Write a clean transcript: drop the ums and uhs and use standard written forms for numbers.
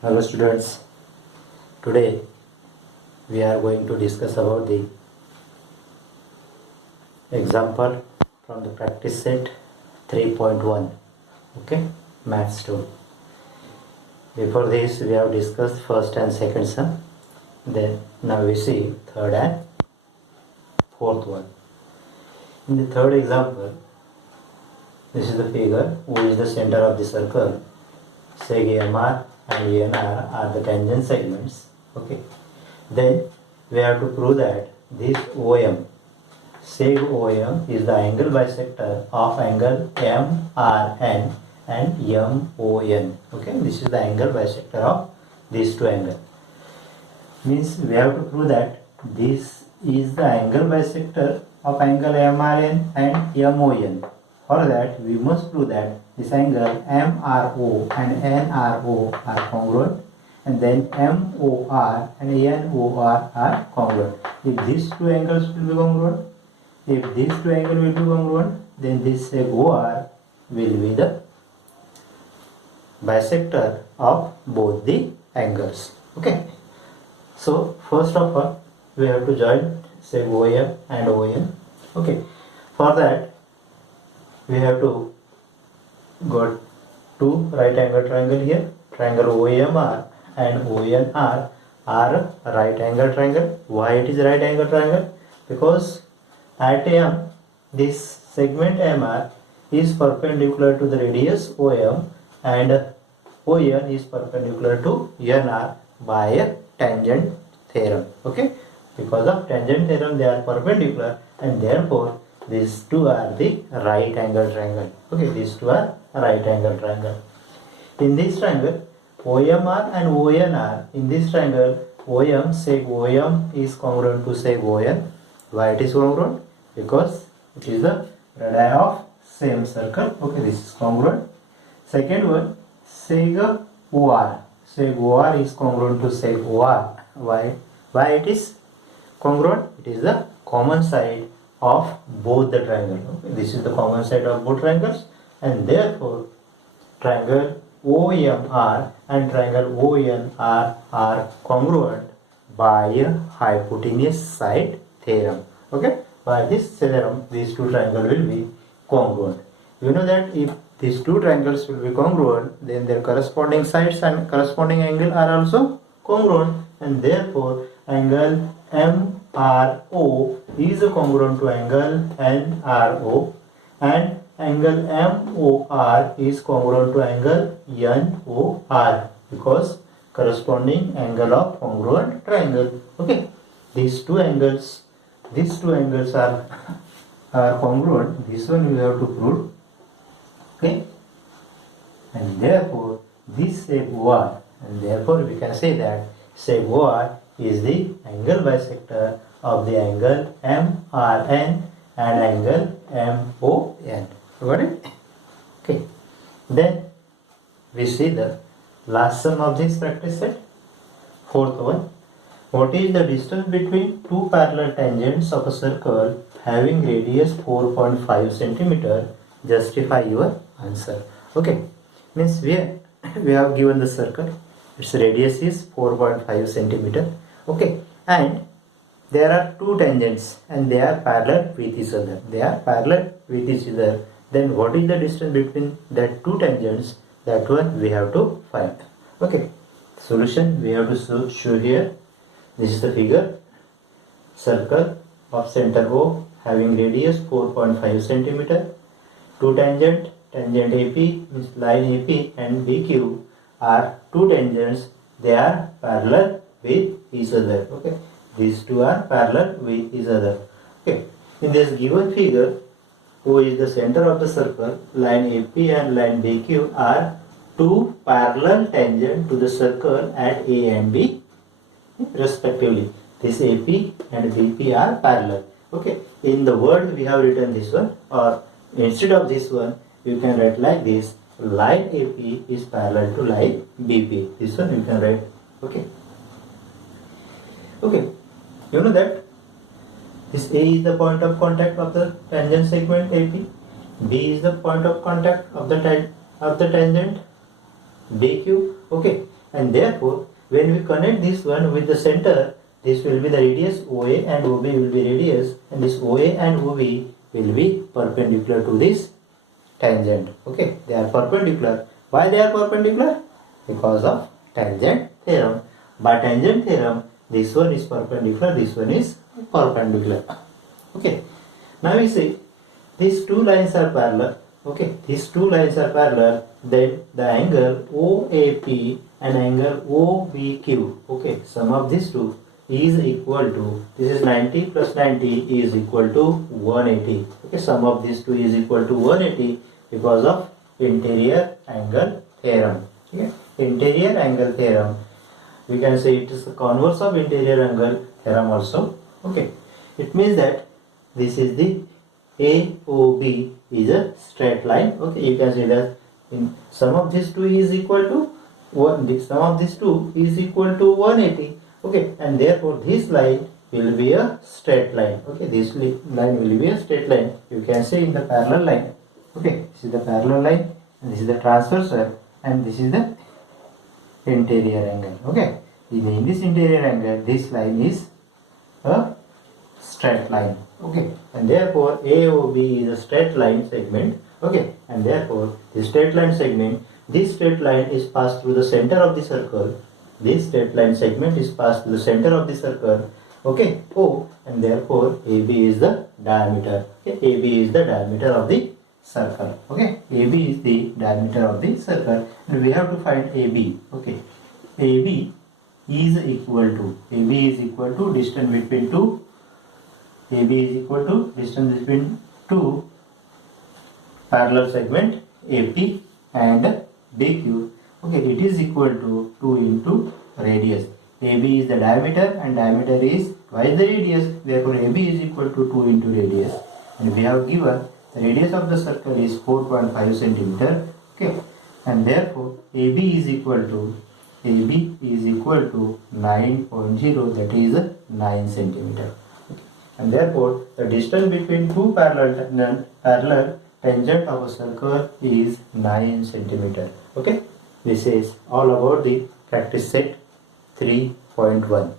Hello students, today we are going to discuss about the example from the practice set 3.1, okay, maths 2. Before this we have discussed first and second sum, then now we see third and fourth one. In the third example, this is the figure, who is the center of the circle, seg MR and ENR are the tangent segments, okay. Then we have to prove that this OM, seg OM, is the angle bisector of angle MRN and MON, okay. This is the angle bisector of these two angles. Means we have to prove that this is the angle bisector of angle MRN and MON. For that, we must prove that this angle MRO and NRO are congruent, and then MOR and NOR are congruent. If these two angles will be congruent, then this seg OR will be the bisector of both the angles. Okay. So first of all, we have to join seg OM and ON. Okay. For that, we have to got two right angle triangle here. Triangle OMR and ONR are right angle triangle. Why it is right angle triangle? Because at M, this segment MR is perpendicular to the radius OM and ON is perpendicular to NR by a tangent theorem. Okay, because of tangent theorem they are perpendicular, and therefore these two are the right angle triangle. Okay, these two are right angle triangle. In this triangle, OMR and ONR, in this triangle, OM, seg OM is congruent to seg ON. Why it is congruent? Because it is the radii of same circle. Okay, this is congruent. Second one, seg OR. Seg OR is congruent to seg OR. Why it is congruent? It is the common side of both the triangles. Okay, this is the common side of both triangles, and therefore triangle OMR and triangle ONR are congruent by a hypotenuse side theorem. Okay, by this theorem these two triangles will be congruent. You know that if these two triangles will be congruent, then their corresponding sides and corresponding angle are also congruent, and therefore angle MRO is congruent to angle NRO, and angle MOR is congruent to angle NOR, because corresponding angle of congruent triangle. Okay, these two angles are congruent. This one you have to prove. Okay, and therefore this seg OR, and therefore we can say that seg OR is the angle bisector of the angle MRN and angle MON. Got it? Okay. Then we see the last sum of this practice set. Fourth one. What is the distance between two parallel tangents of a circle having radius 4.5 centimeter? Justify your answer. Okay. Means we have given the circle. Its radius is 4.5 centimeter. Okay. And there are two tangents and they are parallel with each other. Then what is the distance between that two tangents? That one we have to find. Okay. Solution we have to show here. This is the figure. Circle of center O having radius 4.5 centimeter. Two tangent AP means line AP and BQ are two tangents. They are parallel with each other. Okay. These two are parallel with each other. Okay. In this given figure, O is the center of the circle. Line AP and line BQ are two parallel tangent to the circle at A and B respectively. This AP and BP are parallel. Okay. In the word we have written this one, or instead of this one you can write like this: line AP is parallel to line BP. This one you can write. Okay. Okay. You know that this A is the point of contact of the tangent segment AP. B is the point of contact of the tangent BQ. Okay. and therefore when we connect this one with the center, this will be the radius OA and OB will be radius, and this OA and OB will be perpendicular to this tangent. Okay, they are perpendicular. Why they are perpendicular? Because of tangent theorem. By tangent theorem, this one is perpendicular, this one is perpendicular. Okay, now we see these two lines are parallel. Okay, these two lines are parallel, then the angle OAP and angle OBQ, okay, sum of these two is equal to, this is 90 plus 90 is equal to 180. Okay, sum of these two is equal to 180 because of interior angle theorem. Okay, interior angle theorem, we can say it is the converse of interior angle theorem also. Okay, it means that this is the AOB is a straight line. Okay, you can say that in sum of these two is equal to 1, the sum of these two is equal to 180. Okay, and therefore this line will be a straight line. Okay, this line will be a straight line. You can say in the parallel line. Okay, this is the parallel line, and this is the transversal, and this is the interior angle. Okay, in this interior angle, this line is a straight line. Okay, and therefore AOB is a straight line segment. Okay, and therefore the straight line segment, this straight line is passed through the center of the circle. This straight line segment is passed through the center of the circle. Okay, O, and therefore AB is the diameter. Okay, AB is the diameter of the circle. Okay, AB is the diameter of the circle, and we have to find AB. Okay, AB is equal to distance between two. AB is equal to distance between two parallel segment AP and BQ. Okay, it is equal to 2 into radius. AB is the diameter and diameter is twice the radius. Therefore, AB is equal to 2 into radius. And we have given the radius of the circle is 4.5 centimeter. Okay, and therefore AB is equal to 9.0, that is 9 centimeter. And therefore the distance between two parallel tangent of a circle is 9 centimeter. Okay, this is all about the practice set 3.1.